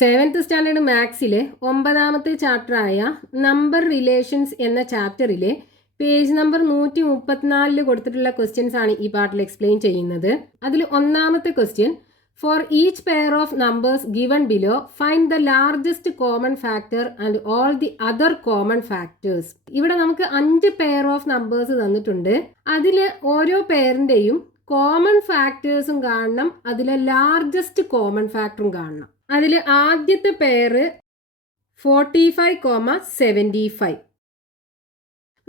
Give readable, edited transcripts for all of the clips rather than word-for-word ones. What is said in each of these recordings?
7th standard മാത്സിലെ 9ാമത്തെ ചാപ്റ്ററായ number relations എന്ന ചാപ്റ്ററിലെ page number 134 കൊടുത്തിട്ടുള്ള questions ആണ് ഈ പാർട്ടിൽ എക്സ്പ്ലെയിൻ ചെയ്യുന്നത്. അതിൽ ഒന്നാമത്തെ question, for each pair of numbers given below find the largest common factor and all the other common factors. ഇവിടെ നമുക്ക് 5 പെയർ ഓഫ് നമ്പേഴ്സ് തന്നിട്ടുണ്ട്. അതിൽ ഓരോ പെയറിൻ്റെയും കോമൺ ഫാക്ടേഴ്സും കാണണം, അതിലെ ലാർജസ്റ്റ് കോമൺ ഫാക്ടറും കാണണം. അതിൽ ആദ്യത്തെ പെയർ 45,75.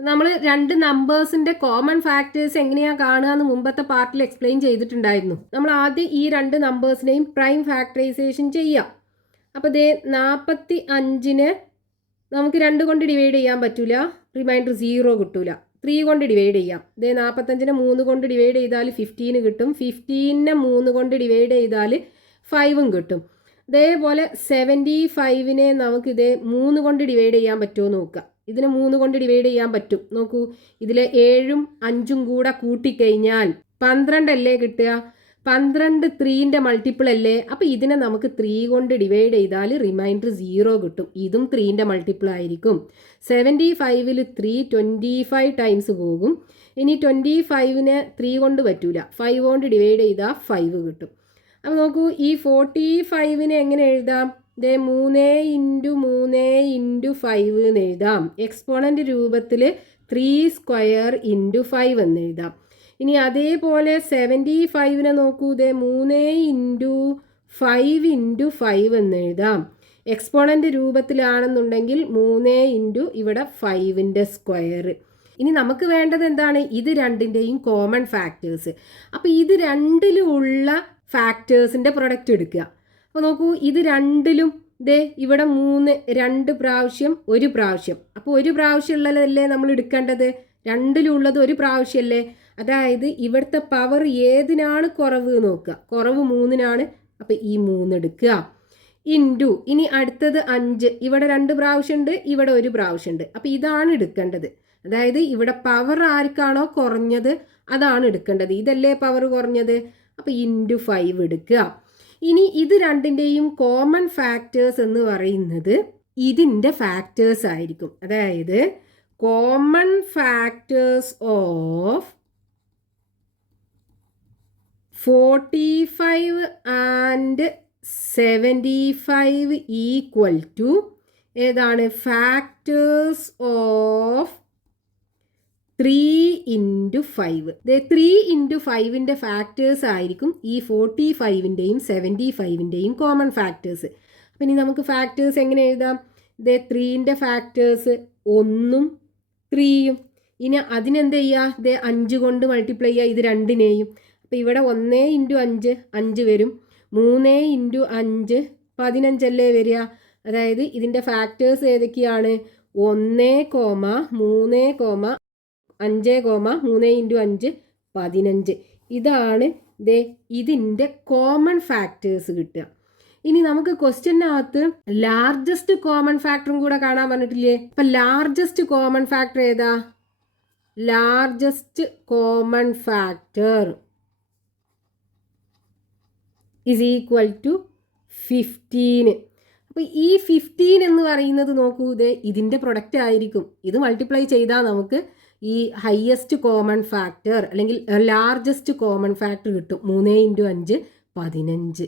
നമ്മൾ രണ്ട് നമ്പേഴ്സിന്റെ കോമൺ ഫാക്ടേഴ്സ് എങ്ങനെയാണ് കാണുക എന്ന് മുമ്പത്തെ പാർട്ടിൽ എക്സ്പ്ലെയിൻ ചെയ്തിട്ടുണ്ടായിരുന്നു. നമ്മൾ ആദ്യം ഈ രണ്ട് നമ്പേഴ്സിനെയും പ്രൈം ഫാക്ടറൈസേഷൻ ചെയ്യാം. അപ്പോൾ ദേ 45നെ നമുക്ക് 2 കൊണ്ട് ഡിവൈഡ് ചെയ്യാൻ പറ്റില്ല, റിമൈൻഡർ 0 കിട്ടൂല. 3 കൊണ്ട് ഡിവൈഡ് ചെയ്യാം. ദേ 45നെ 3 കൊണ്ട് ഡിവൈഡ് ചെയ്താൽ 15 കിട്ടും. 15നെ 3 കൊണ്ട് ഡിവൈഡ് ചെയ്താൽ 5 കിട്ടും. അതേപോലെ 75നെ നമുക്ക് ഇതേ 3 കൊണ്ട് ഡിവൈഡ് ചെയ്യാൻ പറ്റുമോ നോക്കുക. ഇതിനെ 3 കൊണ്ട് ഡിവൈഡ് ചെയ്യാൻ പറ്റും. നോക്കൂ, ഇതിലെ 7ഉം 5ഉം കൂടെ കൂട്ടിക്കഴിഞ്ഞാൽ 12 അല്ലേ കിട്ടുക. 12 3ൻ്റെ മൾട്ടിപ്പിൾ അല്ലേ. അപ്പോൾ ഇതിനെ നമുക്ക് 3 കൊണ്ട് ഡിവൈഡ് ചെയ്താൽ റിമൈൻഡർ 0 കിട്ടും. ഇതും 3ൻ്റെ മൾട്ടിപ്പിൾ ആയിരിക്കും. 75ൽ 3 25 ടൈംസ് പോകും. ഇനി 25നെ 3 കൊണ്ട് പറ്റൂല, 5 കൊണ്ട് ഡിവൈഡ് ചെയ്താൽ 5 കിട്ടും. അപ്പോൾ നോക്കൂ, ഈ 45നെ എങ്ങനെ എഴുതാം? ദേ 3 × 3 × 5 എന്ന് എഴുതാം. എക്സ്പോണൻ്റ് രൂപത്തിൽ 3² × 5 എന്ന് എഴുതാം. ഇനി അതേപോലെ 75നെ നോക്കൂ, ദേ 3 × 5 × 5 എന്ന് എഴുതാം. എക്സ്പോണൻ്റ് രൂപത്തിലാണെന്നുണ്ടെങ്കിൽ 3 × ഇവിടെ 5ൻ്റെ സ്ക്വയർ. ഇനി നമുക്ക് വേണ്ടത് എന്താണ്? ഇത് രണ്ടിൻ്റെയും കോമൺ ഫാക്ടേഴ്സ്. അപ്പോൾ ഇത് രണ്ടിലുള്ള ഫാക്ടേഴ്സിൻ്റെ പ്രൊഡക്റ്റ് എടുക്കുക. അപ്പോൾ നോക്കൂ, ഇത് രണ്ടിലും ദേ ഇവിടെ 3 2 പ്രാവശ്യം 1 പ്രാവശ്യം. അപ്പോൾ 1 പ്രാവശ്യം ഉള്ളതല്ലേ നമ്മൾ എടുക്കേണ്ടത്? രണ്ടിലുള്ളത് 1 പ്രാവശ്യമല്ലേ. അതായത് ഇവിടുത്തെ പവർ ഏതിനാണ് കുറവ് നോക്കുക. കുറവ് 3നാണ്. അപ്പോൾ ഈ 3 എടുക്കുക. ഇൻറ്റു ഇനി അടുത്തത് 5. ഇവിടെ 2 പ്രാവശ്യമുണ്ട്, ഇവിടെ 1 പ്രാവശ്യമുണ്ട്. അപ്പോൾ ഇതാണ് എടുക്കേണ്ടത്. അതായത് ഇവിടെ പവർ ആർക്കാണോ കുറഞ്ഞത് അതാണ് എടുക്കേണ്ടത്. ഇതല്ലേ പവർ കുറഞ്ഞത്. അപ്പോൾ ഇൻറ്റു 5 എടുക്കുക. ഇനി ഇത് രണ്ടിൻ്റെയും കോമൺ ഫാക്ടേഴ്സ് എന്ന് പറയുന്നത് ഇതിൻ്റെ ഫാക്ടേഴ്സ് ആയിരിക്കും. അതായത് common factors of 45 and 75 equal to ഏതാണ്? Factors of 3 × 5. 3 × 5ൻ്റെ ഫാക്ടേഴ്സ് ആയിരിക്കും ഈ 45ൻ്റെയും 75ൻ്റെയും കോമൺ ഫാക്ടേഴ്സ്. അപ്പം ഇനി നമുക്ക് ഫാക്ടേഴ്സ് എങ്ങനെ എഴുതാം? 3ൻ്റെ ഫാക്ടേഴ്സ് 1ഉം 3യും. ഇനി അതിനെന്ത് ചെയ്യുക? 5 കൊണ്ട് മൾട്ടിപ്ലൈ ചെയ്യുക ഇത് രണ്ടിനെയും. അപ്പോൾ ഇവിടെ 1 × 5 5 വരും. 3 × 5 15 അല്ലേ വരിക. അതായത് ഇതിൻ്റെ ഫാക്ടേഴ്സ് ഏതൊക്കെയാണ്? 1, 3, 5, 3 × 5 15. ഇതാണ് ഇതിൻ്റെ കോമൺ ഫാക്ടേഴ്സ് കിട്ടുക. ഇനി നമുക്ക് ക്വസ്റ്റ്യനകത്ത് ലാർജസ്റ്റ് കോമൺ ഫാക്ടറും കൂടെ കാണാൻ പറഞ്ഞിട്ടില്ലേ. അപ്പം ലാർജസ്റ്റ് കോമൺ ഫാക്ടർ ഏതാ? Largest common factor is equal to 15. അപ്പോൾ ഈ 15 എന്ന് പറയുന്നത് നോക്കൂ, ഇതിൻ്റെ പ്രൊഡക്റ്റ് ആയിരിക്കും. ഇത് മൾട്ടിപ്ലൈ ചെയ്താൽ നമുക്ക് ഈ ഹയസ്റ്റ് കോമൺ ഫാക്ടർ അല്ലെങ്കിൽ ലാർജസ്റ്റ് കോമൺ ഫാക്ടർ കിട്ടും. 3 × 5 15.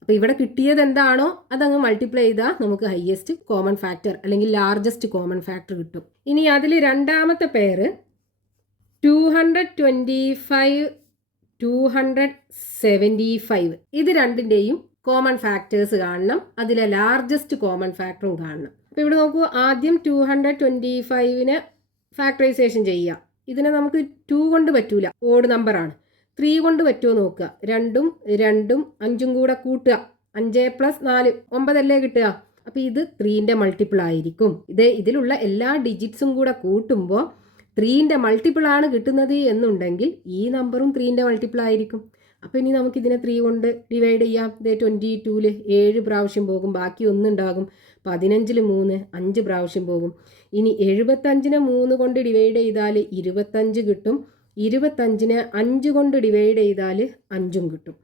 അപ്പോൾ ഇവിടെ കിട്ടിയത് എന്താണോ അതങ്ങ് മൾട്ടിപ്ലൈ ചെയ്താൽ നമുക്ക് ഹയസ്റ്റ് കോമൺ ഫാക്ടർ അല്ലെങ്കിൽ ലാർജസ്റ്റ് കോമൺ ഫാക്ടർ കിട്ടും. ഇനി അതിൽ രണ്ടാമത്തെ പെയർ 225 275. ഇത് രണ്ടിൻ്റെയും കോമൺ ഫാക്ടേഴ്സ് കാണണം, അതിലെ ലാർജസ്റ്റ് കോമൺ ഫാക്ടറും കാണണം. അപ്പോൾ ഇവിടെ നോക്കൂ, ആദ്യം 225നെ ഫാക്ടറൈസേഷൻ ചെയ്യുക. ഇതിനെ നമുക്ക് 2 കൊണ്ട് പറ്റൂല, ഓഡ് നമ്പറാണ്. 3 കൊണ്ട് പറ്റുമോ നോക്കുക. 2ഉം 2ഉം 5ഉം കൂടെ കൂട്ടുക. 5 + 4 9 അല്ലേ കിട്ടുക. അപ്പോൾ ഇത് 3ൻ്റെ മൾട്ടിപ്പിൾ ആയിരിക്കും. ഇതിലുള്ള എല്ലാ ഡിജിറ്റ്സും കൂടെ കൂട്ടുമ്പോൾ 3ൻ്റെ മൾട്ടിപ്പിൾ ആണ് കിട്ടുന്നത് എന്നുണ്ടെങ്കിൽ ഈ നമ്പറും 3ൻ്റെ മൾട്ടിപ്പിൾ ആയിരിക്കും. അപ്പോൾ ഇനി നമുക്ക് ഇതിനെ 3 കൊണ്ട് ഡിവൈഡ് ചെയ്യാം. 22ൽ 7 പ്രാവശ്യം പോകും, ബാക്കി 1 ഉണ്ടാകും. 15ൽ 3 5 പ്രാവശ്യം പോകും. ഇനി 75നെ 3 കൊണ്ട് ഡിവൈഡ് ചെയ്താൽ 25 കിട്ടും. 25നെ 5 കൊണ്ട് ഡിവൈഡ് ചെയ്താൽ 5ഉം കിട്ടും.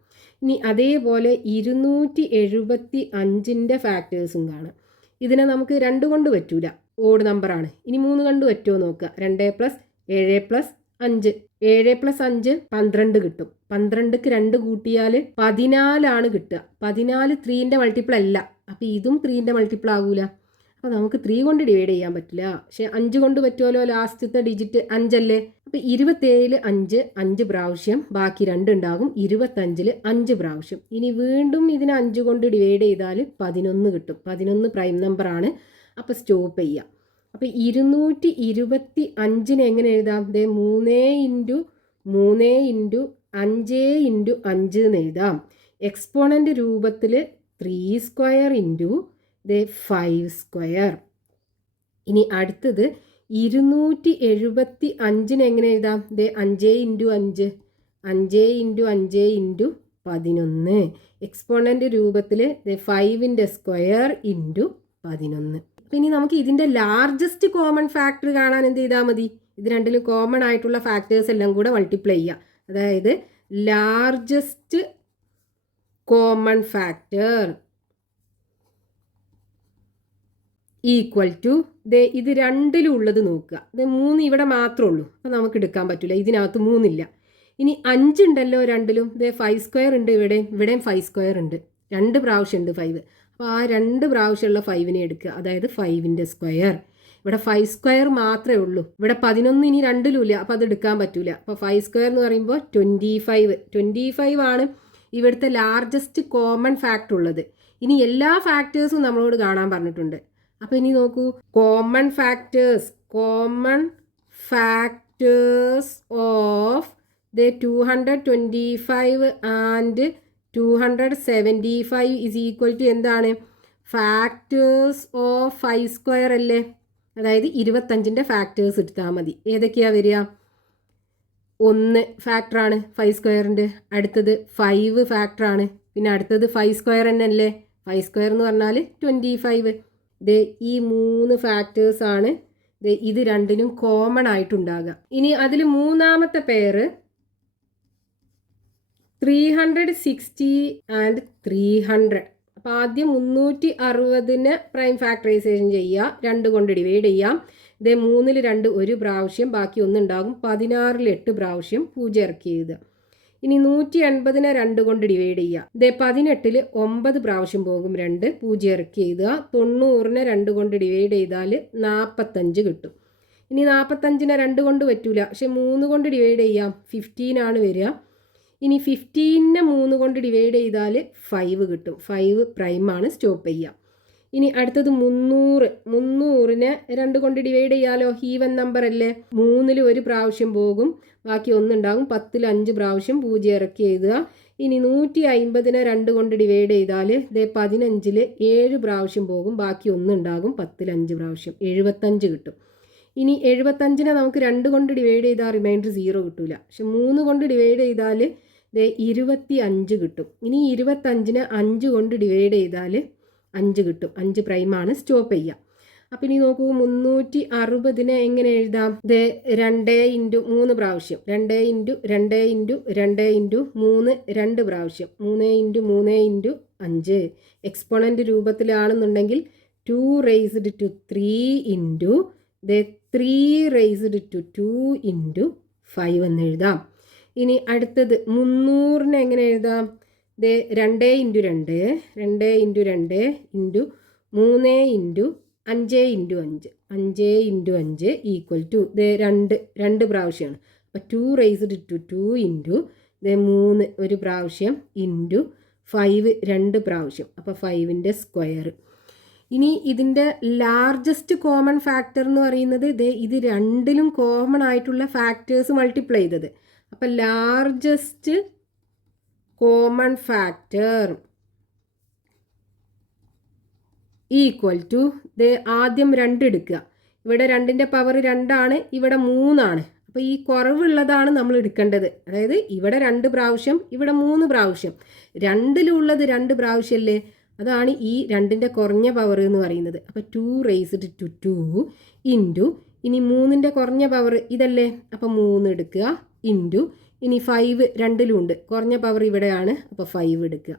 ഇനി അതേപോലെ 275 ഫാക്ടേഴ്സും കാണാം. ഇതിനെ നമുക്ക് 2 കൊണ്ട് പറ്റൂല, ഓഡ് നമ്പറാണ്. ഇനി 3 കൊണ്ട് പറ്റുമോ നോക്കുക. 2 + 7 + 5. 7 + 5 12 കിട്ടും. 12ക്ക് 2 കൂട്ടിയാൽ 14 കിട്ടുക. 14 3ൻ്റെ മൾട്ടിപ്പിൾ അല്ല, അപ്പോൾ ഇതും 3ൻ്റെ മൾട്ടിപ്പിൾ ആകൂല. അപ്പോൾ നമുക്ക് 3 കൊണ്ട് ഡിവൈഡ് ചെയ്യാൻ പറ്റില്ല. പക്ഷെ 5 കൊണ്ട് പറ്റുമല്ലോ, ലാസ്റ്റത്തെ ഡിജിറ്റ് 5 അല്ലേ. അപ്പോൾ 27 5 പ്രാവശ്യം, ബാക്കി 2 ഉണ്ടാകും. 25 5 പ്രാവശ്യം. ഇനി വീണ്ടും ഇതിനെ 5 കൊണ്ട് ഡിവൈഡ് ചെയ്താൽ 11 കിട്ടും. 11 പ്രൈം നമ്പറാണ്. അപ്പോൾ സ്റ്റോപ്പ് ചെയ്യാം. അപ്പോൾ 225 എങ്ങനെ എഴുതാം? 3 × 3 × 5 × 5 എന്ന് എഴുതാം. എക്സ്പോണൻ്റ് രൂപത്തിൽ 3² × 5². ഇനി അടുത്തത് 275 എങ്ങനെ എഴുതാം? 5 × 5 5 × 5 × 11. എക്സ്പോണൻ്റ് രൂപത്തിൽ 5² × 11. ഇനി നമുക്ക് ഇതിൻ്റെ ലാർജസ്റ്റ് കോമൺ ഫാക്ടർ കാണാൻ എന്ത് ചെയ്താൽ മതി? ഇത് രണ്ടിലും കോമൺ ആയിട്ടുള്ള ഫാക്ടേഴ്സ് എല്ലാം കൂടെ മൾട്ടിപ്ലൈ ചെയ്യുക. അതായത് largest common factor equal to ഇത് രണ്ടിലും ഉള്ളത് നോക്കുക. 3 ഇവിടെ മാത്രമേ ഉള്ളൂ, അപ്പോൾ നമുക്ക് എടുക്കാൻ പറ്റില്ല. ഇതിനകത്ത് 3 ഇല്ല. ഇനി 5 ഉണ്ടല്ലോ രണ്ടിലും. 5² ഉണ്ട്, ഇവിടെയും 5² ഉണ്ട്. 2 പ്രാവശ്യം ഉണ്ട് 5. അപ്പോൾ ആ 2 പ്രാവശ്യമുള്ള 5നെ എടുക്കുക, അതായത് 5ൻ്റെ സ്ക്വയർ. ഇവിടെ 5² മാത്രമേ ഉള്ളൂ. ഇവിടെ 11 ഇനി രണ്ടിലും ഇല്ല, അപ്പോൾ അത് എടുക്കാൻ പറ്റില്ല. അപ്പോൾ 5² എന്ന് പറയുമ്പോൾ 25 ആണ് ഇവിടുത്തെ ലാർജസ്റ്റ് കോമൺ ഫാക്ടർ ഉള്ളത്. ഇനി എല്ലാ ഫാക്ടേഴ്സും നമ്മളോട് കാണാൻ പറഞ്ഞിട്ടുണ്ട്. അപ്പോൾ ഇനി നോക്കൂ, common factors of 225 and 275 is equal to എന്താണ്? ഫാക്ടേഴ്സ് ഓഫ് 5² അല്ലേ. അതായത് 25ൻ്റെ ഫാക്ടേഴ്സ് എടുത്താൽ മതി. ഏതൊക്കെയാണ് വരിക? 1 ഫാക്ടറാണ് 5²ൻ്റെ, അടുത്തത് 5 ഫാക്ടറാണ്, പിന്നെ അടുത്തത് 5² തന്നെ അല്ലേ. 5² എന്ന് പറഞ്ഞാൽ 25. ഈ 3 ഫാക്ടേഴ്സാണ് ഇത് രണ്ടിനും കോമൺ ആയിട്ടുണ്ടാകുക. ഇനി അതിൽ മൂന്നാമത്തെ പേര് 360 ആൻഡ് 300. അപ്പോൾ ആദ്യം 360നെ പ്രൈം ഫാക്ടറൈസേഷൻ ചെയ്യുക, 2 കൊണ്ട് ഡിവൈഡ് ചെയ്യാം. 3ൽ 2 1 പ്രാവശ്യം, ബാക്കി 1 ഉണ്ടാകും. 16ൽ 8 പ്രാവശ്യം 0 ഇറക്കി എഴുതുക. ഇനി 180നെ 2 കൊണ്ട് ഡിവൈഡ് ചെയ്യുക. 18ൽ 9 പ്രാവശ്യം പോകും, 2 0 ഇറക്കി എഴുതുക. 90നെ 2 കൊണ്ട് ഡിവൈഡ് ചെയ്താൽ 45 കിട്ടും. ഇനി 45നെ 2 കൊണ്ട് പറ്റൂല, പക്ഷെ 3 കൊണ്ട് ഡിവൈഡ് ചെയ്യാം. 15 ആണ് വരിക. ഇനി 15നെ 3 കൊണ്ട് ഡിവൈഡ് ചെയ്താൽ 5 കിട്ടും. 5 പ്രൈമാണ്. സ്റ്റോപ്പ് ചെയ്യാം. ഇനി അടുത്തത് 300നെ 2 കൊണ്ട് ഡിവൈഡ് ചെയ്യാലോ. ഈവൻ നമ്പർ അല്ലേ. 3ൽ 1 പ്രാവശ്യം പോകും, ബാക്കി 1 ഉണ്ടാകും. 10ൽ 5 പ്രാവശ്യം 0 ഇറക്കി എഴുതുക. ഇനി 150നെ 2 കൊണ്ട് ഡിവൈഡ് ചെയ്താൽ 15ൽ 7 പ്രാവശ്യം പോകും, ബാക്കി 1 ഉണ്ടാകും. 10ൽ 5 പ്രാവശ്യം 75 കിട്ടും. ഇനി 75നെ നമുക്ക് 2 കൊണ്ട് ഡിവൈഡ് ചെയ്താൽ റിമൈൻഡർ 0 കിട്ടില്ല. പക്ഷെ 3 കൊണ്ട് ഡിവൈഡ് ചെയ്താൽ 25 കിട്ടും. ഇനി 25നെ 5 കൊണ്ട് ഡിവൈഡ് ചെയ്താൽ 5 കിട്ടും. 5 പ്രൈമാണ്. സ്റ്റോപ്പ് ചെയ്യാം. അപ്പം ഇനി നോക്കൂ, 360നെ എങ്ങനെ എഴുതാം? 2 × 3 പ്രാവശ്യം, 2 × 2 × 2 × 3 2 പ്രാവശ്യം, 3 × 3 × 5. എക്സ്പോണൻ്റ് രൂപത്തിലാണെന്നുണ്ടെങ്കിൽ 2 raised to 3 × 3 raised to 2 × 5 എന്ന് എഴുതാം. ഇനി അടുത്തത് 300നെ എങ്ങനെ എഴുതാം? 2 × 2 2 × 2 × 3 × 5 × 5 5 × 5 ഈക്വൽ ടു 2 പ്രാവശ്യമാണ്. അപ്പോൾ 2 raised to 2 × 3 1 പ്രാവശ്യം × 5 2 പ്രാവശ്യം, അപ്പോൾ 5ൻ്റെ സ്ക്വയർ. ഇനി ഇതിൻ്റെ ലാർജസ്റ്റ് കോമൺ ഫാക്ടർ എന്ന് പറയുന്നത് ഇത് രണ്ടിലും കോമൺ ആയിട്ടുള്ള ഫാക്ടേഴ്സ് മൾട്ടിപ്ലൈ ചെയ്തത്. അപ്പോൾ largest common factor equal to ആദ്യം 2 എടുക്കുക. ഇവിടെ 2ൻ്റെ പവർ 2 ആണ്, ഇവിടെ 3 ആണ്. അപ്പോൾ ഈ കുറവുള്ളതാണ് നമ്മൾ എടുക്കേണ്ടത്. അതായത് ഇവിടെ 2 പ്രാവശ്യം, ഇവിടെ 3 പ്രാവശ്യം. 2ലുള്ളത് 2 പ്രാവശ്യമല്ലേ, അതാണ് ഈ 2ൻ്റെ കുറഞ്ഞ പവർ എന്ന് പറയുന്നത്. അപ്പോൾ 2 raised to 2 × ഇനി 3ൻ്റെ കുറഞ്ഞ പവർ ഇതല്ലേ, അപ്പോൾ 3 എടുക്കുക ഇനി 5 രണ്ടിലും ഉണ്ട്, കുറഞ്ഞ പവർ ഇവിടെയാണ്, അപ്പോൾ 5 എടുക്കുക.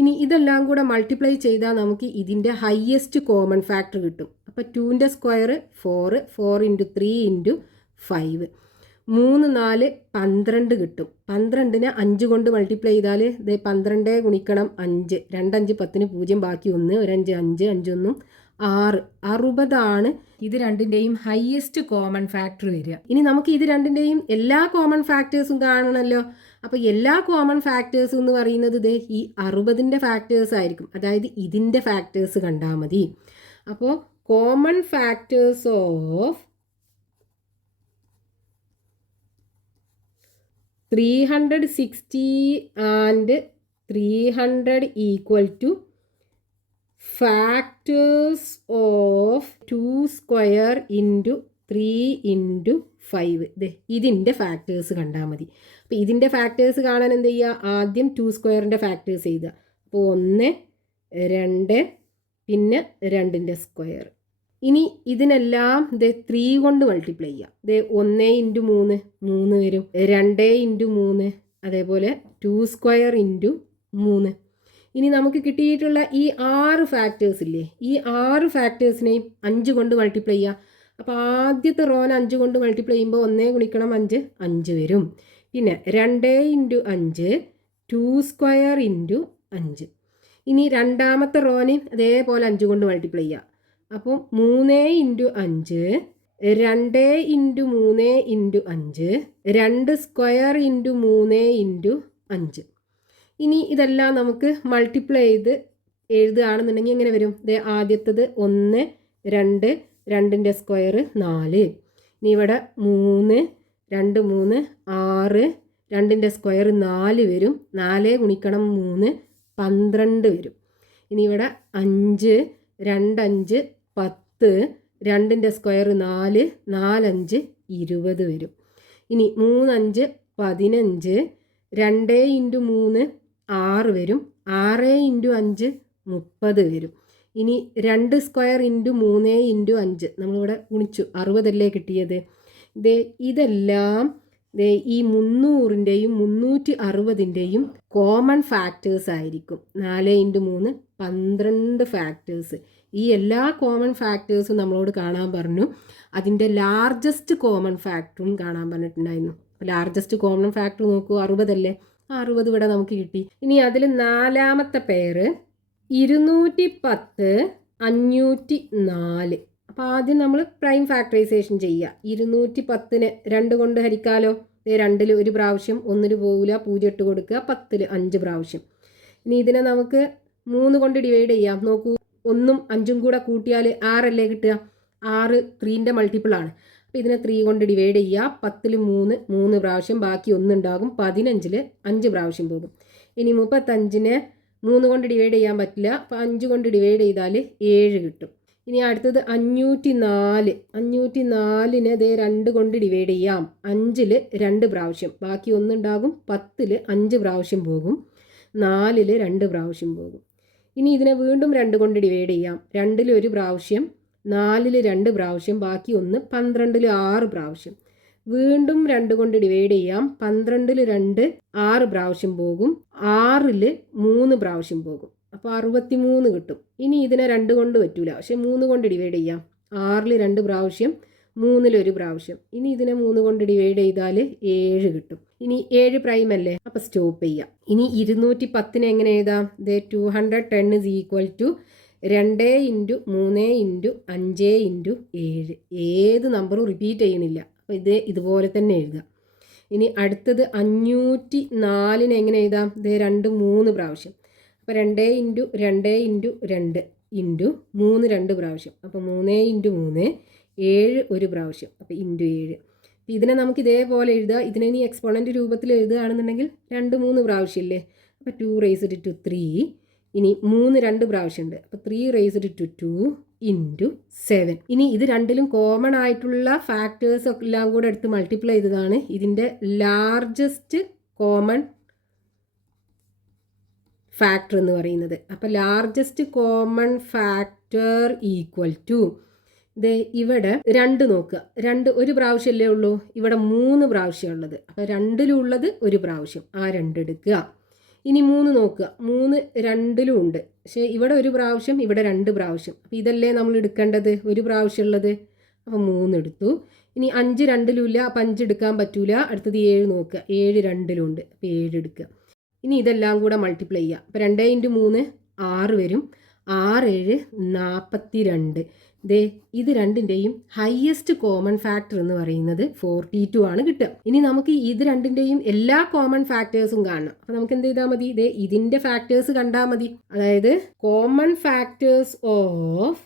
ഇനി ഇതെല്ലാം കൂടെ മൾട്ടിപ്ലൈ ചെയ്താൽ നമുക്ക് ഇതിൻ്റെ ഹയസ്റ്റ് കോമൺ ഫാക്ടർ കിട്ടും. അപ്പോൾ 2ൻ്റെ സ്ക്വയർ 4, 4 × 3 × 5, 3 4 12 കിട്ടും. 12നെ 5 കൊണ്ട് മൾട്ടിപ്ലൈ ചെയ്താൽ 12 ഗുണിക്കണം 5, 2 5 10 0, ബാക്കി 1, 1 5 5, 5 1 6, 60 ഇത് രണ്ടിൻ്റെയും ഹയസ്റ്റ് കോമൺ ഫാക്ടർ വരിക. ഇനി നമുക്ക് ഇത് രണ്ടിൻ്റെയും എല്ലാ കോമൺ ഫാക്ടേഴ്സും കാണണമല്ലോ. അപ്പോൾ എല്ലാ കോമൺ ഫാക്ടേഴ്സും എന്ന് പറയുന്നത് ഈ 60ൻ്റെ ഫാക്ടേഴ്സ് ആയിരിക്കും, അതായത് ഇതിൻ്റെ ഫാക്ടേഴ്സ് കണ്ടാൽ മതി. അപ്പോൾ common factors of 360 and 300 equal to factors of 2 square into 3 into 5. ഇതിൻ്റെ ഫാക്ടേഴ്സ് കണ്ടാൽ മതി. അപ്പോൾ ഇതിൻ്റെ ഫാക്ടേഴ്സ് കാണാൻ എന്ത് ചെയ്യുക, ആദ്യം 2 സ്ക്വയറിൻ്റെ ഫാക്ടേഴ്സ് എഴുതുക. അപ്പോൾ 1 2 പിന്നെ 2ൻ്റെ സ്ക്വയർ. ഇനി ഇതിനെല്ലാം 3 കൊണ്ട് മൾട്ടിപ്ലൈ ചെയ്യുക. 1 × 3 3 വരും, 2 × 3 അതേപോലെ 2 സ്ക്വയർ × 3. ഇനി നമുക്ക് കിട്ടിയിട്ടുള്ള ഈ 6 ഫാക്ടേഴ്സ് ഇല്ലേ, ഈ 6 ഫാക്ടേഴ്സിനെയും 5 കൊണ്ട് മൾട്ടിപ്ലൈ ചെയ്യുക. അപ്പോൾ ആദ്യത്തെ റോന് 5 കൊണ്ട് മൾട്ടിപ്ലൈ ചെയ്യുമ്പോൾ 1 ഗുണിക്കണം 5 5 വരും. പിന്നെ 2 × 5 2 സ്ക്വയർ × 5. ഇനി രണ്ടാമത്തെ റോന് അതേപോലെ 5 കൊണ്ട് മൾട്ടിപ്ലൈ ചെയ്യുക. അപ്പോൾ 3 × 5 2 × 3 × 5 2 സ്ക്വയർ × 3 × 5. ഇനി ഇതെല്ലാം നമുക്ക് മൾട്ടിപ്ലൈ ചെയ്ത് എഴുതുകയാണെന്നുണ്ടെങ്കിൽ എങ്ങനെ വരും? ആദ്യത്തത് 1 2 2ൻ്റെ സ്ക്വയർ 4. ഇനി ഇവിടെ 3 2 3 6 2ൻ്റെ സ്ക്വയർ 4 വരും, 4 ഗുണിക്കണം 3 12 വരും. ഇനി ഇവിടെ 5 2 5 10 2ൻ്റെ സ്ക്വയർ 4 4 5 20 വരും. ഇനി 3 5 15 2 × 3 6 വരും, 6 × 5 30 വരും. ഇനി 2 സ്ക്വയർ × 3 × 5 നമ്മളിവിടെ ഗുണിച്ചു 60 കിട്ടിയത്. ഇതെല്ലാം ഈ 300ൻ്റെയും 360ൻ്റെയും കോമൺ ഫാക്ടേഴ്സ് ആയിരിക്കും. 4 × 3 12 ഫാക്ടേഴ്സ്. ഈ എല്ലാ കോമൺ ഫാക്ടേഴ്സും നമ്മളോട് കാണാൻ പറഞ്ഞു. അതിൻ്റെ ലാർജസ്റ്റ് കോമൺ ഫാക്ടറും കാണാൻ പറഞ്ഞിട്ടുണ്ടായിരുന്നു. ലാർജസ്റ്റ് കോമൺ ഫാക്ടർ നോക്കൂ, 60 60 ഇവിടെ നമുക്ക് കിട്ടി. ഇനി അതിൽ 4ാമത്തെ പേര് 210 504. അപ്പോൾ ആദ്യം നമ്മൾ പ്രൈം ഫാക്ടറൈസേഷൻ ചെയ്യുക. 210നെ 2 കൊണ്ട് ഹരിക്കാലോ. 2ൽ 1 പ്രാവശ്യം, 1ൽ പോകില്ല, 0 ഇട്ട് കൊടുക്കുക, 10ൽ 5 പ്രാവശ്യം. ഇനി ഇതിനെ നമുക്ക് 3 കൊണ്ട് ഡിവൈഡ് ചെയ്യാം. നോക്കൂ, 1ഉം 5ഉം കൂടെ കൂട്ടിയാൽ 6 കിട്ടുക. 6 3ൻ്റെ മൾട്ടിപ്പിൾ ആണ്. അപ്പോൾ ഇതിനെ 3 കൊണ്ട് ഡിവൈഡ് ചെയ്യുക. 10ൽ 3 പ്രാവശ്യം, ബാക്കി 1 ഉണ്ടാകും. 15ൽ 5 പ്രാവശ്യം പോകും. ഇനി 35നെ 3 കൊണ്ട് ഡിവൈഡ് ചെയ്യാൻ പറ്റില്ല, അപ്പോൾ 5 കൊണ്ട് ഡിവൈഡ് ചെയ്താൽ 7 കിട്ടും. ഇനി അടുത്തത് 504. 504നെ 2 കൊണ്ട് ഡിവൈഡ് ചെയ്യാം. 5ൽ 2 പ്രാവശ്യം, ബാക്കി 1 ഉണ്ടാകും. 10ൽ 5 പ്രാവശ്യം പോകും, 4ൽ 2 പ്രാവശ്യം പോകും. ഇനി ഇതിനെ വീണ്ടും 2 കൊണ്ട് ഡിവൈഡ് ചെയ്യാം. 2ൽ 1 പ്രാവശ്യം, 4ൽ 2 പ്രാവശ്യം, ബാക്കി 1, 12ൽ 6 പ്രാവശ്യം. വീണ്ടും 2 കൊണ്ട് ഡിവൈഡ് ചെയ്യാം. 12ൽ 2 6 പ്രാവശ്യം പോകും, 6ൽ 3 പ്രാവശ്യം പോകും. അപ്പോൾ 63 കിട്ടും. ഇനി ഇതിനെ 2 കൊണ്ട് പറ്റൂല, പക്ഷെ 3 കൊണ്ട് ഡിവൈഡ് ചെയ്യാം. 6ൽ 2 പ്രാവശ്യം, 3ൽ 1 പ്രാവശ്യം. ഇനി ഇതിനെ 3 കൊണ്ട് ഡിവൈഡ് ചെയ്താൽ 7 കിട്ടും. ഇനി 7 പ്രൈം അല്ലേ, അപ്പോൾ സ്റ്റോപ്പ് ചെയ്യാം. ഇനി 210നെ എങ്ങനെ എഴുതാം? 210 is equal to 2 × 3 × 5 × 7. ഏത് നമ്പറും റിപ്പീറ്റ് ചെയ്യണില്ല, അപ്പോൾ ഇതുപോലെ തന്നെ എഴുതുക. ഇനി അടുത്തത് 504നെ എങ്ങനെ എഴുതാം? 2 3 പ്രാവശ്യം. അപ്പോൾ 2 × 2 × 2 × 3 2 പ്രാവശ്യം. അപ്പോൾ 3 × 3 7 1 പ്രാവശ്യം. അപ്പോൾ × 7. ഇതിനെ നമുക്ക് ഇതേപോലെ എഴുതുക. ഇതിനെ ഇനി എക്സ്പോണൻ്റ് രൂപത്തിൽ എഴുതുകയാണെന്നുണ്ടെങ്കിൽ 2 3 പ്രാവശ്യമില്ലേ, അപ്പോൾ 2 raised to 3. ഇനി 3 2 പ്രാവശ്യമുണ്ട്, അപ്പോൾ 3 raised to 2 × 7. ഇനി ഇത് രണ്ടിലും കോമൺ ആയിട്ടുള്ള ഫാക്ടേഴ്സ് എല്ലാം കൂടെ എടുത്ത് മൾട്ടിപ്ലൈ ചെയ്തതാണ് ഇതിൻ്റെ ലാർജസ്റ്റ് കോമൺ ഫാക്ടർ എന്ന് പറയുന്നത്. അപ്പോൾ largest common factor equal to ദേ ഇവിടെ 2 നോക്കുക. 2 ഒരു പ്രാവശ്യമല്ലേ ഉള്ളൂ. ഇവിടെ 3 പ്രാവശ്യം ഉള്ളത്. അപ്പോൾ 2ലും ഉള്ളത് ഒരു പ്രാവശ്യം. ആ 2 എടുക്കുക. ഇനി 3 നോക്കുക. 3 2ലും ഉണ്ട്. പക്ഷേ ഇവിടെ ഒരു പ്രാവശ്യം, ഇവിടെ 2 പ്രാവശ്യം. അപ്പോൾ ഇതല്ലേ നമ്മൾ എടുക്കേണ്ടത്, ഒരു പ്രാവശ്യം ഉള്ളത്. അപ്പോൾ 3 എടുത്തു. ഇനി 5 2ലും ഇല്ല. അപ്പം 5 എടുക്കാൻ പറ്റൂല. അടുത്തത് 7 നോക്കുക. 7 2ലും ഉണ്ട്. അപ്പോൾ 7 എടുക്കുക. ഇനി ഇതെല്ലാം കൂടെ മൾട്ടിപ്ലൈ ചെയ്യുക. അപ്പോൾ 2 × 3 6 വരും. 6 7 42. ദേ ഇത് രണ്ടിൻ്റെയും ഹയസ്റ്റ് കോമൺ ഫാക്ടർ എന്ന് പറയുന്നത് 42 ആണ് കിട്ടുക. ഇനി നമുക്ക് ഇത് രണ്ടിൻ്റെയും എല്ലാ കോമൺ ഫാക്ടേഴ്സും കാണണം. അപ്പോൾ നമുക്ക് എന്ത് ചെയ്താൽ മതി, ദേ ഇതിൻ്റെ ഫാക്ടേഴ്സ് കണ്ടാൽ മതി. അതായത് common factors of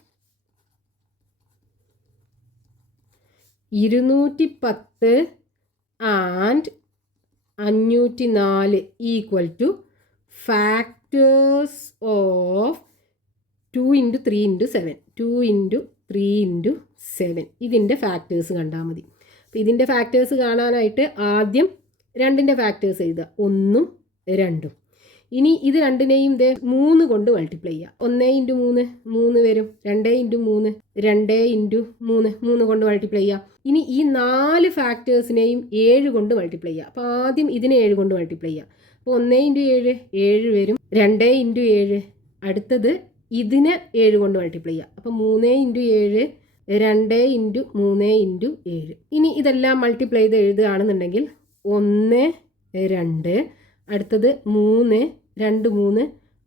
210 and 504 equal to factors of 2 × 3 × 7. 2 × 3 × 7 ഇതിൻ്റെ ഫാക്ടേഴ്സ് കണ്ടാൽ മതി. അപ്പോൾ ഇതിൻ്റെ ഫാക്ടേഴ്സ് കാണാനായിട്ട് ആദ്യം 2ൻ്റെ ഫാക്ടേഴ്സ് എഴുതുക. 1ഉം 2ഉം. ഇനി ഇത് രണ്ടിനെയും 3 കൊണ്ട് മൾട്ടിപ്ലൈ ചെയ്യുക. 1 × 3 3 വരും. 2 × 3 2 × 3 3 കൊണ്ട് മൾട്ടിപ്ലൈ ചെയ്യുക. ഇനി ഈ 4 ഫാക്ടേഴ്സിനെയും 7 കൊണ്ട് മൾട്ടിപ്ലൈ ചെയ്യുക. അപ്പോൾ ആദ്യം ഇതിനെ 7 കൊണ്ട് മൾട്ടിപ്ലൈ ചെയ്യുക. അപ്പോൾ 1 × 7 7 വരും. 2 × 7 അടുത്തത് ഇതിനെ 7 കൊണ്ട് മൾട്ടിപ്ലൈ ചെയ്യുക. അപ്പോൾ 3 × 7 2 × 3 × 7. ഇനി ഇതെല്ലാം മൾട്ടിപ്ലൈ ചെയ്ത് എഴുതുകയാണെന്നുണ്ടെങ്കിൽ 1 2 അടുത്തത് 3 2 3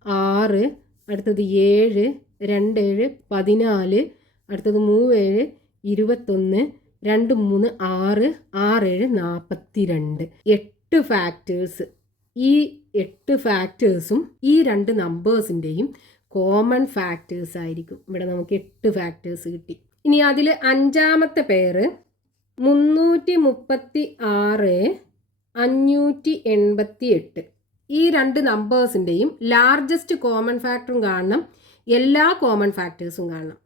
6 അടുത്തത് 7 2 7 14 അടുത്തത് 3 7 21 2 3 6 6 7 42. 8 ഫാക്ടേഴ്സ്. ഈ 8 ഫാക്ടേഴ്സും ഈ 2 നമ്പേഴ്സിൻ്റെയും കോമൺ ഫാക്ടേഴ്സ് ആയിരിക്കും. ഇവിടെ നമുക്ക് 8 ഫാക്ടേഴ്സ് കിട്ടി. ഇനി അതിൽ 5ാമത്തെ പേര് 336 588. ഈ 2 നമ്പേഴ്സിൻ്റെയും ലാർജസ്റ്റ് കോമൺ ഫാക്ടറും കാണണം, എല്ലാ കോമൺ ഫാക്ടേഴ്സും കാണണം.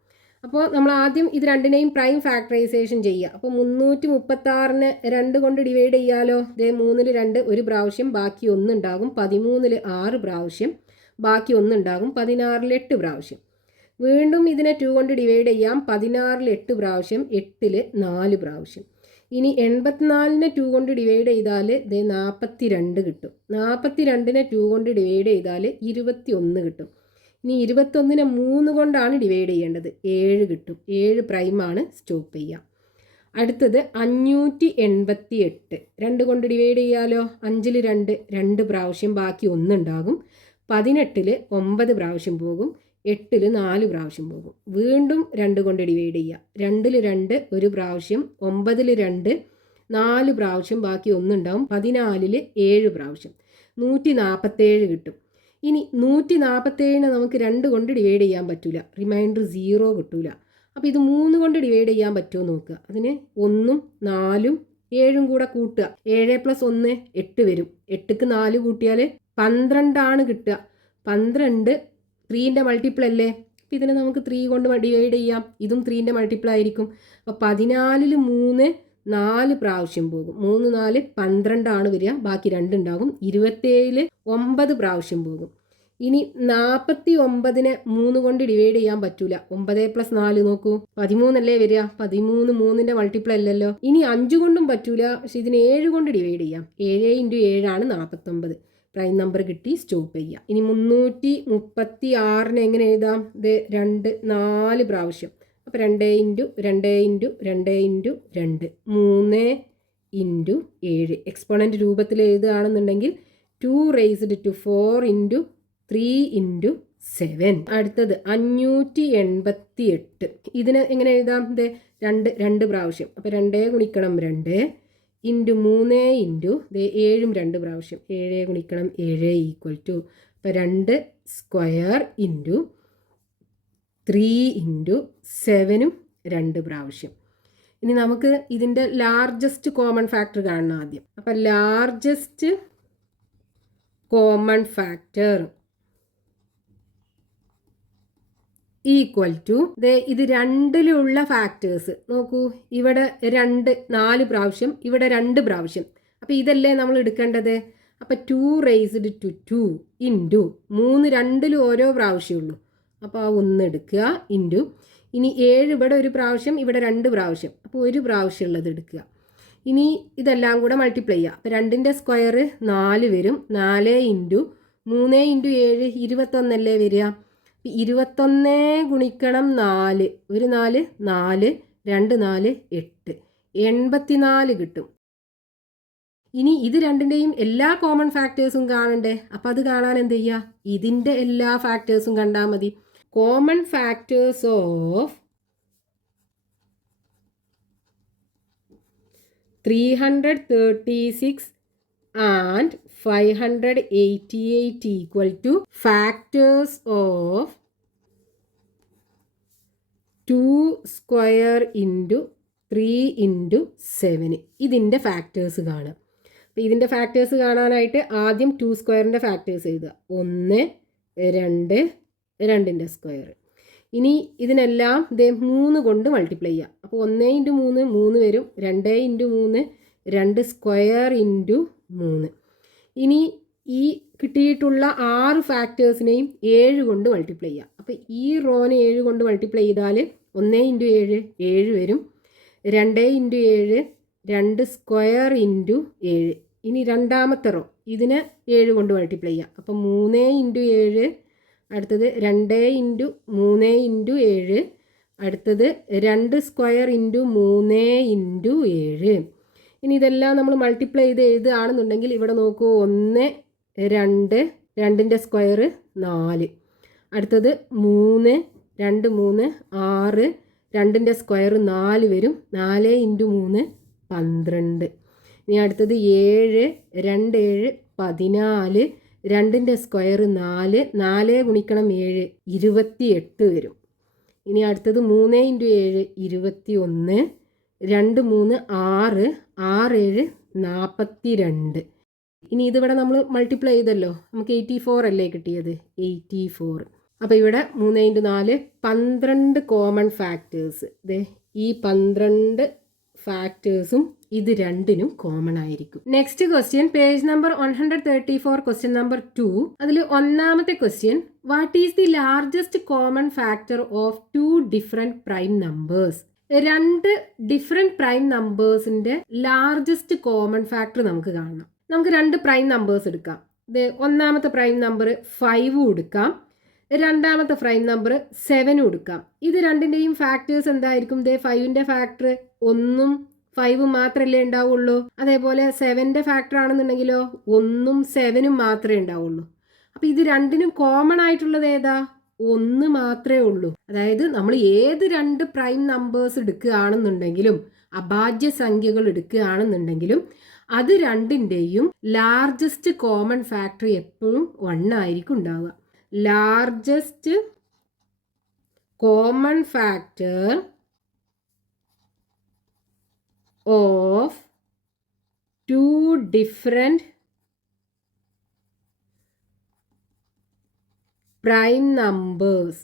അപ്പോൾ നമ്മൾ ആദ്യം ഇത് രണ്ടിനെയും പ്രൈം ഫാക്ടറൈസേഷൻ ചെയ്യുക. അപ്പോൾ 336നെ 2 കൊണ്ട് ഡിവൈഡ് ചെയ്യാലോ. 3ൽ 2 ഒരു പ്രാവശ്യം, ബാക്കി 1 ഉണ്ടാകും. 13ൽ 6 പ്രാവശ്യം, ബാക്കി 1 ഉണ്ടാകും. 16ൽ 8 പ്രാവശ്യം. വീണ്ടും ഇതിനെ 2 കൊണ്ട് ഡിവൈഡ് ചെയ്യാം. 16ൽ 8 പ്രാവശ്യം, 8ൽ 4 പ്രാവശ്യം. ഇനി 84നെ 2 കൊണ്ട് ഡിവൈഡ് ചെയ്താൽ 42 കിട്ടും. 42നെ 2 കൊണ്ട് ഡിവൈഡ് ചെയ്താൽ 21 കിട്ടും. ഇനി 21നെ 3 കൊണ്ടാണ് ഡിവൈഡ് ചെയ്യേണ്ടത്. 7 കിട്ടും. 7 പ്രൈമാണ്. സ്റ്റോപ്പ് ചെയ്യാം. അടുത്തത് 588 2 കൊണ്ട് ഡിവൈഡ് ചെയ്യാലോ. 5ൽ 2 2 പ്രാവശ്യം, ബാക്കി 1 ഉണ്ടാകും. 18ൽ 9 പ്രാവശ്യം പോകും. 8ൽ 4 പ്രാവശ്യം പോകും. വീണ്ടും 2 കൊണ്ട് ഡിവൈഡ് ചെയ്യുക. 2ൽ 2 ഒരു പ്രാവശ്യം, 9ൽ 2 4 പ്രാവശ്യം, ബാക്കി 1 ഉണ്ടാകും. 14ൽ 7 പ്രാവശ്യം. 147 കിട്ടും. ഇനി 147നെ നമുക്ക് 2 കൊണ്ട് ഡിവൈഡ് ചെയ്യാൻ പറ്റില്ല. റിമൈൻഡർ 0 കിട്ടില്ല. അപ്പോൾ ഇത് 3 കൊണ്ട് ഡിവൈഡ് ചെയ്യാൻ പറ്റുമോ നോക്കുക. അതിന് 1ഉം 4ഉം 7ഉം കൂടെ കൂട്ടുക. 7 + 1 8 വരും. 8ക്ക് 4 കൂട്ടിയാൽ 12 കിട്ടുക. 12 3ൻ്റെ മൾട്ടിപ്പിൾ അല്ലേ. അപ്പോൾ ഇതിനെ നമുക്ക് 3 കൊണ്ട് ഡിവൈഡ് ചെയ്യാം. ഇതും 3ൻ്റെ മൾട്ടിപ്പിൾ ആയിരിക്കും. അപ്പോൾ 14ൽ 3 4 പ്രാവശ്യം പോകും. 3 4 12 വരിക. ബാക്കി 2 ഉണ്ടാകും. 27ൽ 9 പ്രാവശ്യം പോകും. ഇനി 49നെ 3 കൊണ്ട് ഡിവൈഡ് ചെയ്യാൻ പറ്റൂല. 9 + 4 നോക്കൂ, 13 അല്ലേ വരിക. 13 3ൻ്റെ മൾട്ടിപ്പിൾ അല്ലല്ലോ. ഇനി 5 കൊണ്ടും പറ്റൂല. പക്ഷെ ഇതിന് 7 കൊണ്ട് ഡിവൈഡ് ചെയ്യാം. 7 × 7 ആണ് 49. പ്രൈം നമ്പർ കിട്ടി. സ്റ്റോപ്പ് ചെയ്യാം. ഇനി 336നെ എങ്ങനെ എഴുതാം. 2 4 പ്രാവശ്യം. അപ്പോൾ 2 × 2 × 2 × 2 3 × 7. എക്സ്പോണൻ്റ് രൂപത്തിൽ എഴുതുകയാണെന്നുണ്ടെങ്കിൽ 2⁴ × 3 × 7. അടുത്തത് 588. ഇതിനെ എങ്ങനെ എഴുതാം. 2 പ്രാവശ്യം. അപ്പോൾ 2 × 2 × 3 × 7ഉം 2 പ്രാവശ്യം. 7 × 7 ഈക്വൽ ടു, അപ്പോൾ 2² × 3 × 7ഉം 2 പ്രാവശ്യം. ഇനി നമുക്ക് ഇതിൻ്റെ ലാർജസ്റ്റ് കോമൺ ഫാക്ടർ കാണണം ആദ്യം. അപ്പോൾ largest common factor equal to ഇത് 2ലുള്ള ഫാക്ടേഴ്സ് നോക്കൂ. ഇവിടെ 2 4 പ്രാവശ്യം, ഇവിടെ 2 പ്രാവശ്യം. അപ്പോൾ ഇതല്ലേ നമ്മൾ എടുക്കേണ്ടത്. അപ്പോൾ 2⁻² ഇൻറ്റു 3 2ലും ഓരോ പ്രാവശ്യമുള്ളൂ. അപ്പോൾ ആ 1 എടുക്കുക ഇൻറ്റു ഇനി 7 ഇവിടെ ഒരു പ്രാവശ്യം, ഇവിടെ 2 പ്രാവശ്യം, അപ്പോൾ 1 പ്രാവശ്യം ഉള്ളത് എടുക്കുക. ഇനി ഇതെല്ലാം കൂടെ മൾട്ടിപ്ലൈ ചെയ്യുക. അപ്പോൾ 2ൻ്റെ സ്ക്വയർ 4 വരും. 4 ഇൻറ്റു 3 ഇൻറ്റു 7 21 അല്ലേ വരിക. 21 ഗുണിക്കണം 4, ഒരു 4 4, 2 4 8, 84 കിട്ടും. ഇനി ഇത് രണ്ടിൻ്റെയും എല്ലാ കോമൺ ഫാക്ടേഴ്സും കാണണ്ടേ. അപ്പം അത് കാണാൻ എന്ത് ചെയ്യുക, ഇതിൻ്റെ എല്ലാ ഫാക്ടേഴ്സും കണ്ടാൽ മതി. Common factors of 336 and 588 equal to factors of 2 square into 3 into 7. ഇതിൻ്റെ ഫാക്ടേഴ്സ് കാണാം. അപ്പോൾ ഇതിൻ്റെ ഫാക്ടേഴ്സ് കാണാനായിട്ട് ആദ്യം 2 സ്ക്വയറിൻ്റെ ഫാക്ടേഴ്സ് എഴുതുക. 1 2 2ൻ്റെ സ്ക്വയർ. ഇനി ഇതിനെല്ലാം 3 കൊണ്ട് മൾട്ടിപ്ലൈ ചെയ്യുക. അപ്പോൾ 1 ഇൻറ്റു 3 3 വരും. 2 ഇൻറ്റു 3 2 സ്ക്വയർ ഇൻറ്റു 3. ഇനി ഈ കിട്ടിയിട്ടുള്ള 6 ഫാക്ടേഴ്സിനെയും 7 കൊണ്ട് മൾട്ടിപ്ലൈ ചെയ്യുക. അപ്പോൾ ഈ റോനെ 7 കൊണ്ട് മൾട്ടിപ്ലൈ ചെയ്താൽ 1 ഇൻറ്റു 7 7 വരും. 2 ഇൻറ്റു 7 2 സ്ക്വയർ ഇൻറ്റു 7. ഇനി രണ്ടാമത്തെ റോ ഇതിനെ 7 കൊണ്ട് മൾട്ടിപ്ലൈ ചെയ്യുക. അപ്പോൾ 3 ഇൻറ്റു 7, അടുത്തത് 2 ഇൻറ്റു 3 ഇൻറ്റു 7, അടുത്തത് 2 സ്ക്വയർ ഇൻറ്റു 3 ഇൻറ്റു 7. ഇനി ഇതെല്ലാം നമ്മൾ മൾട്ടിപ്ലൈ ചെയ്ത് എഴുതുകയാണെന്നുണ്ടെങ്കിൽ ഇവിടെ നോക്കൂ, 1 2 2ൻ്റെ സ്ക്വയർ 4, അടുത്തത് 3 2 3 6, 2ൻ്റെ സ്ക്വയർ 4 വരും. 4 ഇൻറ്റു 3 12. ഇനി അടുത്തത് 7 2 7 14, 2ൻ്റെ സ്ക്വയർ 4, 4 ഗുണിക്കണം 7 28 വരും. ഇനി അടുത്തത് 3 ഇൻറ്റു 7 21, 2 3 6, 6 7 42. ഇനി ഇതിവിടെ നമ്മൾ മൾട്ടിപ്ലൈ ചെയ്തല്ലോ, നമുക്ക് 84 അല്ലേ കിട്ടിയത്, 84. അപ്പോൾ ഇവിടെ 3 ഇൻറ്റു 4 12 കോമൺ ഫാക്ടേഴ്സ്. ഈ 12 ഫാക്ടേഴ്സും ഇത് രണ്ടിനും കോമൺ ആയിരിക്കും. Next question, page number 134, question number 2. അതിൽ ഒന്നാമത്തെ question, what is the largest common factor of 2 different prime numbers? 2 different prime നമ്പേഴ്സിൻ്റെ ലാർജസ്റ്റ് കോമൺ ഫാക്ടർ നമുക്ക് കാണണം. നമുക്ക് 2 പ്രൈം നമ്പേഴ്സ് എടുക്കാം. ഒന്നാമത്തെ പ്രൈം നമ്പർ 5 എടുക്കാം, രണ്ടാമത്തെ പ്രൈം നമ്പർ 7 എടുക്കാം. ഇത് രണ്ടിൻ്റെയും ഫാക്ടേഴ്സ് എന്തായിരിക്കും? 5ൻ്റെ ഫാക്ടർ 1ഉം 5 മാത്രമല്ലേ ഉണ്ടാവുള്ളൂ. അതേപോലെ 7ൻ്റെ ഫാക്ടർ ആണെന്നുണ്ടെങ്കിലോ 1ഉം 7ഉം മാത്രമേ ഉണ്ടാവുള്ളൂ. അപ്പോൾ ഇത് രണ്ടിനും കോമൺ ആയിട്ടുള്ളത് ഏതാ? 1 മാത്രമേ ഉള്ളൂ. അതായത് നമ്മൾ ഏത് 2 പ്രൈം നമ്പേഴ്സ് എടുക്കുകയാണെന്നുണ്ടെങ്കിലും, അഭാജ്യ സംഖ്യകൾ എടുക്കുകയാണെന്നുണ്ടെങ്കിലും, അത് രണ്ടിൻ്റെയും ലാർജസ്റ്റ് കോമൺ ഫാക്ടർ എപ്പോഴും 1 ആയിരിക്കും ഉണ്ടാവുക. Largest common factor of 2 different prime numbers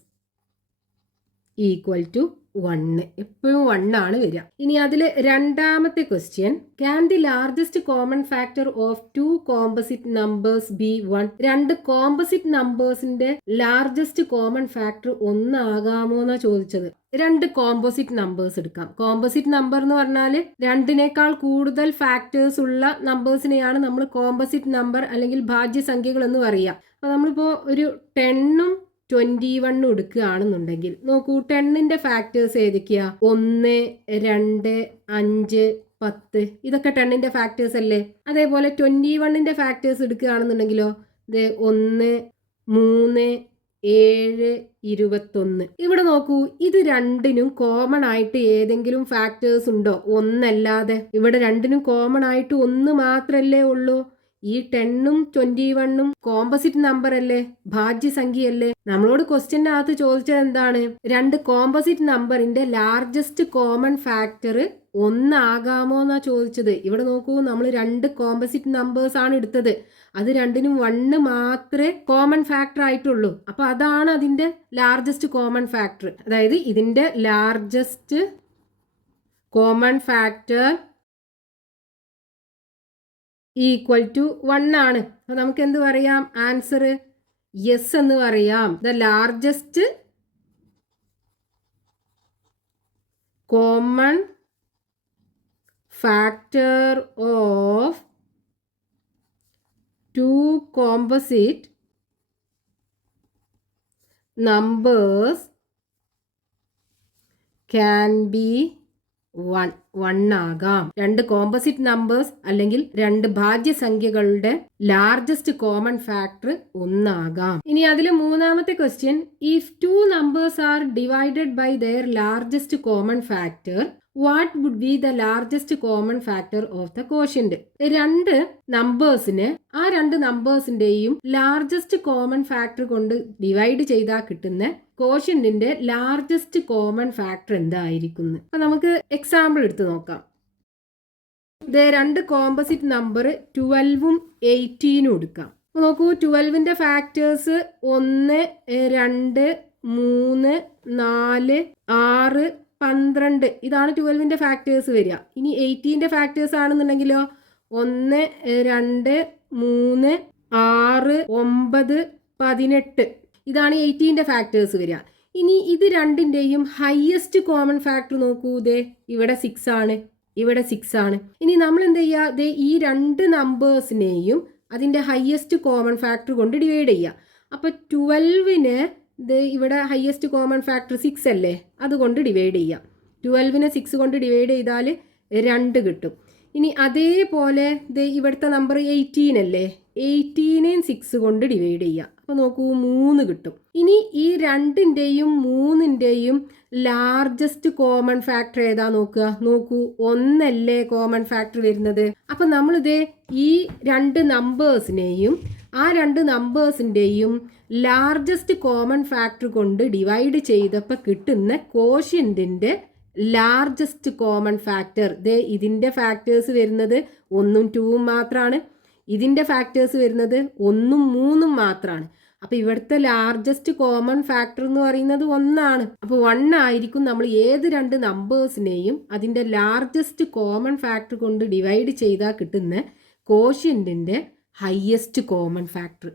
equal to 1. എപ്പോഴും 1 ആണ് വരിക. ഇനി അതിൽ രണ്ടാമത്തെ question, can the largest common factor of 2 composite numbers be 1? 2 composite നമ്പേഴ്സിന്റെ ലാർജസ്റ്റ് കോമൺ ഫാക്ടർ 1 ആകാമോ എന്നാ ചോദിച്ചത്. 2 കോമ്പോസിറ്റ് നമ്പേഴ്സ് എടുക്കാം. കോമ്പോസിറ്റ് നമ്പർ എന്ന് പറഞ്ഞാൽ 2നേക്കാൾ കൂടുതൽ ഫാക്ടേഴ്സ് ഉള്ള നമ്പേഴ്സിനെയാണ് നമ്മൾ കോമ്പോസിറ്റ് നമ്പർ അല്ലെങ്കിൽ ഭാജ്യസംഖ്യകൾ എന്ന് പറയുക. അപ്പോൾ നമ്മളിപ്പോൾ ഒരു 10ഉം 21 എടുക്കുകയാണെന്നുണ്ടെങ്കിൽ നോക്കൂ, 10ൻ്റെ ഫാക്ടേഴ്സ് ഏതൊക്കെയാ? 1 2 5 10, ഇതൊക്കെ 10ൻ്റെ ഫാക്ടേഴ്സ് അല്ലേ. അതേപോലെ 21ൻ്റെ ഫാക്ടേഴ്സ് എടുക്കുകയാണെന്നുണ്ടെങ്കിലോ 1 3 7 21. ഇവിടെ നോക്കൂ, ഇത് രണ്ടിനും കോമൺ ആയിട്ട് ഏതെങ്കിലും ഫാക്ടേഴ്സ് ഉണ്ടോ? 1 അല്ലാതെ. ഇവിടെ രണ്ടിനും കോമൺ ആയിട്ട് 1 മാത്രമല്ലേ ഉള്ളൂ. ഈ 10ഉം 21ഉം കോമ്പോസിറ്റ് നമ്പർ അല്ലേ, ഭാജ്യസംഖ്യയല്ലേ. നമ്മളോട് ക്വസ്റ്റ്യൻ്റെ അകത്ത് ചോദിച്ചത് എന്താണ്? 2 കോമ്പോസിറ്റ് നമ്പറിന്റെ ലാർജസ്റ്റ് കോമൺ ഫാക്ടർ 1 ആകാമോ എന്നാ ചോദിച്ചത്. ഇവിടെ നോക്കൂ, നമ്മൾ 2 കോമ്പോസിറ്റ് നമ്പേഴ്സ് ആണ് എടുത്തത്. അത് രണ്ടിനും 1 മാത്രമേ കോമൺ ഫാക്ടർ ആയിട്ടുള്ളൂ. അപ്പൊ അതാണ് അതിന്റെ ലാർജസ്റ്റ് കോമൺ ഫാക്ടർ. അതായത് ഇതിന്റെ largest common factor equal to 1 ആണ്. അപ്പൊ നമുക്ക് എന്ത് പറയാം? ആൻസർ യെസ് എന്ന് പറയാം. The largest common factor of two composite numbers can be 1 ആകാം. രണ്ട് കോമ്പോസിറ്റ് നമ്പേഴ്സ് അല്ലെങ്കിൽ രണ്ട് ഭാജ്യസംഖ്യകളുടെ ലാർജസ്റ്റ് കോമൺ ഫാക്ടർ 1 ആകാം. ഇനി അതിലെ മൂന്നാമത്തെ question, if two numbers are divided by their largest common factor what would be the largest common factor of the quotient. രണ്ട് നമ്പേഴ്സിന് ആ രണ്ട് നമ്പേഴ്സിന്റെയും ലാർജസ്റ്റ് കോമൺ ഫാക്ടർ കൊണ്ട് ഡിവൈഡ് ചെയ്താൽ കിട്ടുന്ന കോഷ്യന്റിന്റെ ലാർജസ്റ്റ് കോമൺ ഫാക്ടർ എന്തായിരിക്കും? അപ്പൊ നമുക്ക് എക്സാമ്പിൾ എടുത്ത് നോക്കാം. ഇത് രണ്ട് കോമ്പോസിറ്റ് നമ്പർ 12ഉം 18ഉം എടുക്കാം. അപ്പൊ നോക്കൂ, 12ന്റെ ഫാക്ടേഴ്സ് 1, 2, 3, 4, 6, 12. ഇതാണ് 12ന്റെ ഫാക്ടേഴ്സ് വരിക. ഇനി 18ന്റെ ഫാക്ടേഴ്സ് ആണെന്നുണ്ടെങ്കിലോ 1, 2, 3, 6, 9, 18. ഇതാണ് 18ന്റെ ഫാക്ടേഴ്സ് വരിക. ഇനി ഇത് രണ്ടിൻ്റെയും ഹയസ്റ്റ് കോമൺ ഫാക്ടർ നോക്കൂ. ദേ ഇവിടെ 6 ആണ്, ഇവിടെ 6 ആണ്. ഇനി നമ്മൾ എന്ത് ചെയ്യുക? ദേ ഈ രണ്ട് നമ്പേഴ്സിനെയും അതിൻ്റെ ഹയസ്റ്റ് കോമൺ ഫാക്ടർ കൊണ്ട് ഡിവൈഡ് ചെയ്യുക. അപ്പോൾ 12ന് ഇവിടെ ഹയസ്റ്റ് കോമൺ ഫാക്ടർ 6 അല്ലേ, അതുകൊണ്ട് ഡിവൈഡ് ചെയ്യാം. 12നെ 6 കൊണ്ട് ഡിവൈഡ് ചെയ്താൽ 2 കിട്ടും. ഇനി അതേപോലെ ഇവിടുത്തെ നമ്പർ 18 അല്ലേ, 18നെയും 6 കൊണ്ട് ഡിവൈഡ് ചെയ്യാം. അപ്പോൾ നോക്കൂ 3 കിട്ടും. ഇനി ഈ രണ്ടിൻ്റെയും 3ൻ്റെയും ലാർജസ്റ്റ് കോമൺ ഫാക്ടർ ഏതാ നോക്കുക. നോക്കൂ 1 അല്ലേ കോമൺ ഫാക്ടർ വരുന്നത്. അപ്പം നമ്മളിത് ഈ രണ്ട് നമ്പേഴ്സിനെയും ആ രണ്ട് നമ്പേഴ്സിൻ്റെയും ലാർജസ്റ്റ് കോമൺ ഫാക്ടർ കൊണ്ട് ഡിവൈഡ് ചെയ്തപ്പോൾ കിട്ടുന്ന കോഷ്യന്റിൻ്റെ ലാർജസ്റ്റ് കോമൺ ഫാക്ടർ ഇതിൻ്റെ ഫാക്ടേഴ്സ് വരുന്നത് 1ഉം 2ഉം മാത്രമാണ്. ഇതിൻ്റെ ഫാക്ടേഴ്സ് വരുന്നത് 1ഉം 3ഉം മാത്രമാണ്. അപ്പോൾ ഇവിടുത്തെ ലാർജസ്റ്റ് കോമൺ ഫാക്ടർ എന്ന് പറയുന്നത് 1 ആണ്. അപ്പോൾ 1 ആയിരിക്കും നമ്മൾ ഏത് രണ്ട് നമ്പേഴ്സിനെയും അതിൻ്റെ ലാർജസ്റ്റ് കോമൺ ഫാക്ടർ കൊണ്ട് ഡിവൈഡ് ചെയ്താൽ കിട്ടുന്ന കോഷ്യന്റിൻ്റെ ഹയസ്റ്റ് കോമൺ ഫാക്ടർ.